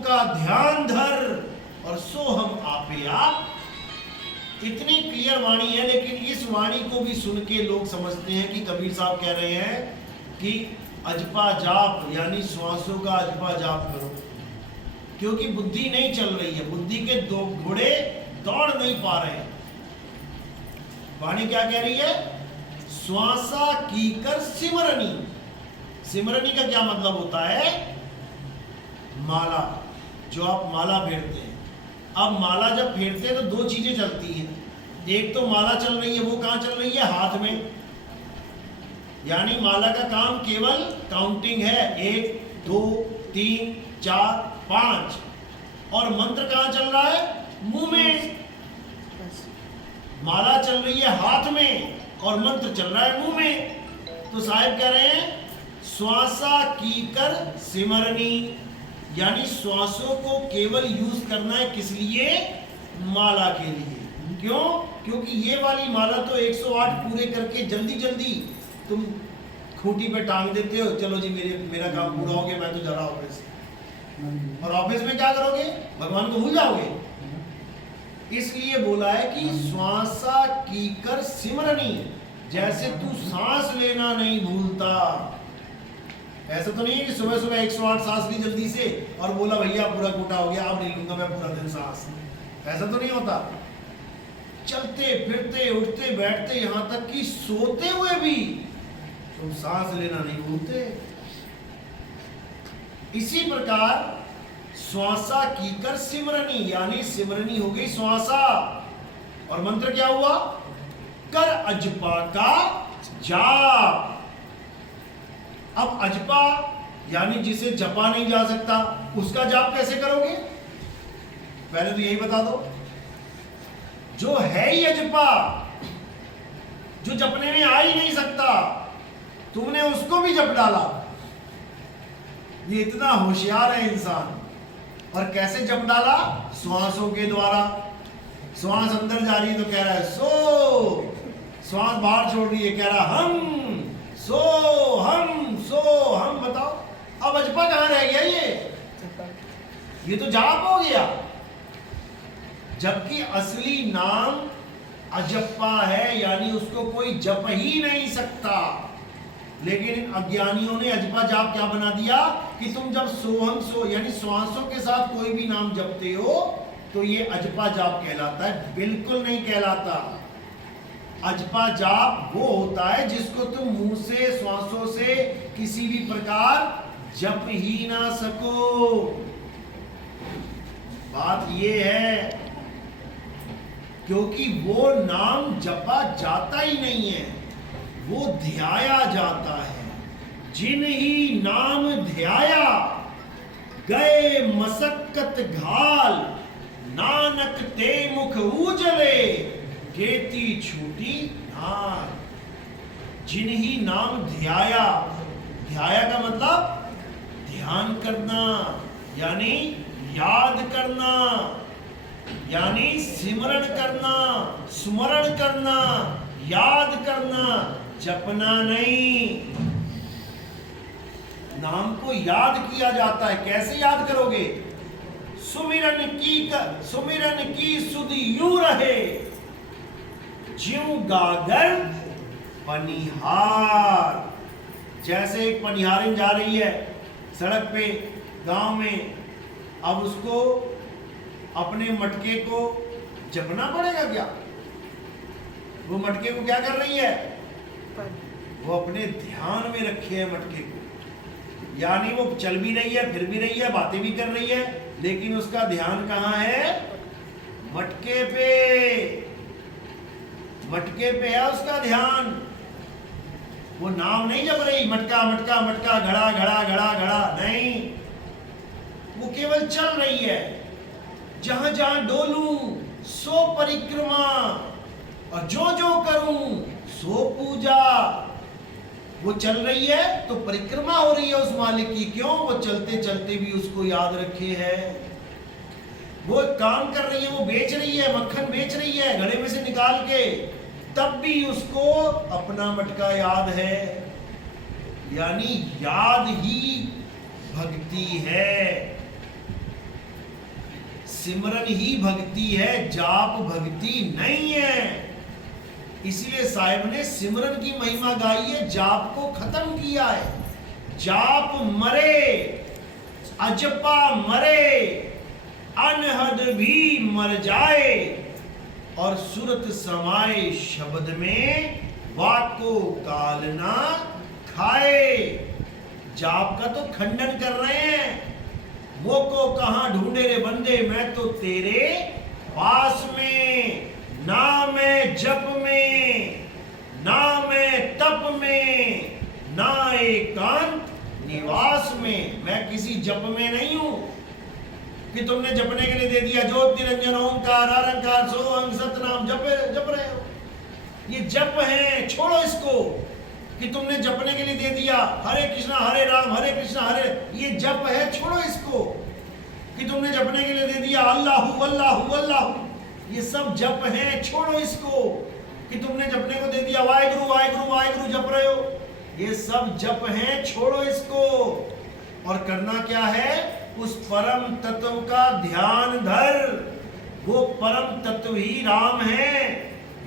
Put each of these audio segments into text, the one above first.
का ध्यान धर और सो हम आपे आप। इतनी क्लियर वाणी है, लेकिन इस वाणी को भी सुन के लोग समझते हैं कि कबीर साहब कह रहे हैं कि अजपा जाप यानी श्वासों का अजपा जाप करो, क्योंकि बुद्धि नहीं चल रही है, बुद्धि के दो घोड़े दौड़ नहीं पा रहे हैं। वाणी क्या कह रही है? श्वासा की कर सिमरनी। सिमरनी का क्या मतलब होता है? माला, जो आप माला फेरते हैं। अब माला जब फेरते हैं तो दो चीजें चलती हैं। एक तो माला चल रही है, वो कहां चल रही है? हाथ में, यानी माला का काम केवल काउंटिंग है, 1 2 3 4 5। और मंत्र कहां चल रहा है? मुंह में। माला चल रही है हाथ में और मंत्र चल रहा है मुंह में। तो साहिब कह रहे हैं श्वासा की कर सिमरनी, यानी श्वासों को केवल यूज करना है, किस लिए? माला के लिए। क्यों? क्योंकि ये वाली माला तो 108 पूरे करके जल्दी जल्दी तुम खूंटी पे टांग देते हो, चलो जी मेरा काम पूरा हो गया, मैं तो जा रहा ऑफिस। और ऑफिस में क्या करोगे? भगवान को भूल जाओगे। इसलिए बोला है कि श्वासा की कर सिमरनी, जैसे तू सांस लेना नहीं भूलता। ऐसा तो नहीं है कि सुबह सुबह 108 सांस ली जल्दी से और बोला भैया पूरा कोटा हो गया, अब नहीं लूंगा मैं पूरा दिन सांस। ऐसा तो नहीं होता। चलते फिरते उठते बैठते यहां तक कि सोते हुए भी तुम सांस लेना नहीं भूलते। इसी प्रकार श्वासा की कर सिमरनी, यानी सिमरनी हो गई श्वासा, और मंत्र क्या हुआ? कर अजपा का जाप। अब अजपा यानी जिसे जपा नहीं जा सकता, उसका जाप कैसे करोगे? पहले तो यही बता दो। जो है ही अजपा, जो जपने में आ ही नहीं सकता, तुमने उसको भी जप डाला। ये इतना होशियार है इंसान। और कैसे जप डाला? श्वासों के द्वारा। श्वास अंदर जा रही है तो कह रहा है सो, श्वास बाहर छोड़ रही है कह रहा हम सो हम सो हम। बताओ अब अजपा कहां रह गया? ये तो जाप हो गया। जबकि असली नाम अजप्पा है, यानी उसको कोई जप ही नहीं सकता। लेकिन अज्ञानियों ने अजपा जाप क्या बना दिया कि तुम जब सोहम सो यानी श्वासों के साथ कोई भी नाम जपते हो तो ये अजपा जाप कहलाता है। बिल्कुल नहीं कहलाता। अजपा जाप वो होता है जिसको तुम मुंह से श्वासों से किसी भी प्रकार जप ही ना सको। बात ये है क्योंकि वो नाम जपा जाता ही नहीं है, वो ध्याया जाता है। जिन ही नाम ध्याया गए मसक्कत घाल, नानक ते मुख उजले केती छूटी नार। जिन ही नाम ध्याया, ध्याया का मतलब ध्यान करना, यानी याद करना, यानी सिमरण करना, स्मरण करना, याद करना, जपना नहीं। नाम को याद किया जाता है। कैसे याद करोगे? सुमिरन की सुध यूं रहे, ज्यों गागर पनिहार। जैसे एक पनिहारिन जा रही है सड़क पे गांव में, अब उसको अपने मटके को जपना पड़ेगा क्या? वो मटके को क्या कर रही है? वो अपने ध्यान में रखे है मटके को, यानी वो चल भी रही है, फिर भी रही है, बातें भी कर रही है, लेकिन उसका ध्यान कहाँ है? मटके पे। मटके पे है उसका ध्यान। वो नाम नहीं जप रही, मटका मटका मटका, घड़ा घड़ा घड़ा घड़ा, नहीं। वो केवल चल रही है। जहां जहां डोलूं सो परिक्रमा, और जो जो करूं सो पूजा। वो चल रही है तो परिक्रमा हो रही है उस मालिक की। क्यों? वो चलते चलते भी उसको याद रखे है। वो काम कर रही है, वो बेच रही है, मक्खन बेच रही है घड़े में से निकाल के, तब भी उसको अपना मटका याद है। यानी याद ही भक्ति है। सिमरन ही भक्ति है, जाप भक्ति नहीं है। इसलिए साहिब ने सिमरन की महिमा गाई है, जाप को खत्म किया है। जाप मरे, अजपा मरे, अनहद भी मर जाए, और सुरत समाए शब्द में, वाको काल ना खाए। जाप का तो खंडन कर रहे हैं। वो को कहां ढूंढे रे बंदे, मैं तो तेरे पास में, ना मैं जप में, ना मैं तप में, ना एकांत निवास में। मैं किसी जप में नहीं हूं कि तुमने जपने के लिए दे दिया ज्योति निरंजन ओंकार अरंकार सोहम सतनाम जप रहे हो। ये जप है, छोड़ो इसको कि तुमने जपने के लिए दे दिया हरे कृष्णा हरे राम हरे कृष्णा हरे, ये जप है, छोड़ो इसको कि तुमने जपने के लिए दे दिया अल्लाहु अल्लाहु अल्लाहु, ये सब जप है, छोड़ो इसको कि तुमने जपने को दे दिया वाहेगुरु वाहेगुरु वाहेगुरु जप रहे हो, ये सब जप है, छोड़ो इसको। और करना क्या है, उस परम तत्व का ध्यान धर। वो परम तत्व ही राम है,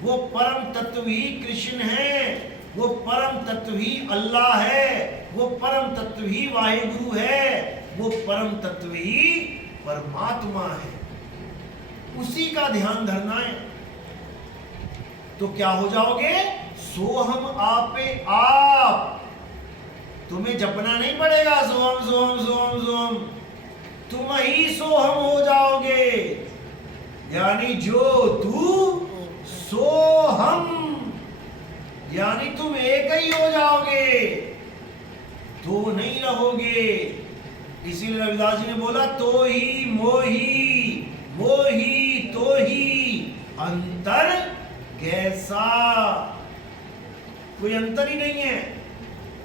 वो परम तत्व ही कृष्ण है, वो परम तत्व ही अल्लाह है, वो परम तत्व ही वाहेगुरु है, वो परम तत्व ही परमात्मा है। उसी का ध्यान धरना है तो क्या हो जाओगे, सोहम आपे आप। तुम्हें जपना नहीं पड़ेगा सोहम सोहम सोहम सोहम, तुम ही सोहम हो जाओगे। यानी जो तू सो हम, यानी तुम एक ही हो जाओगे, दो नहीं रहोगे। इसीलिए रविदास जी ने बोला तो ही मोही, मोही तो ही अंतर कैसा। कोई अंतर ही नहीं है।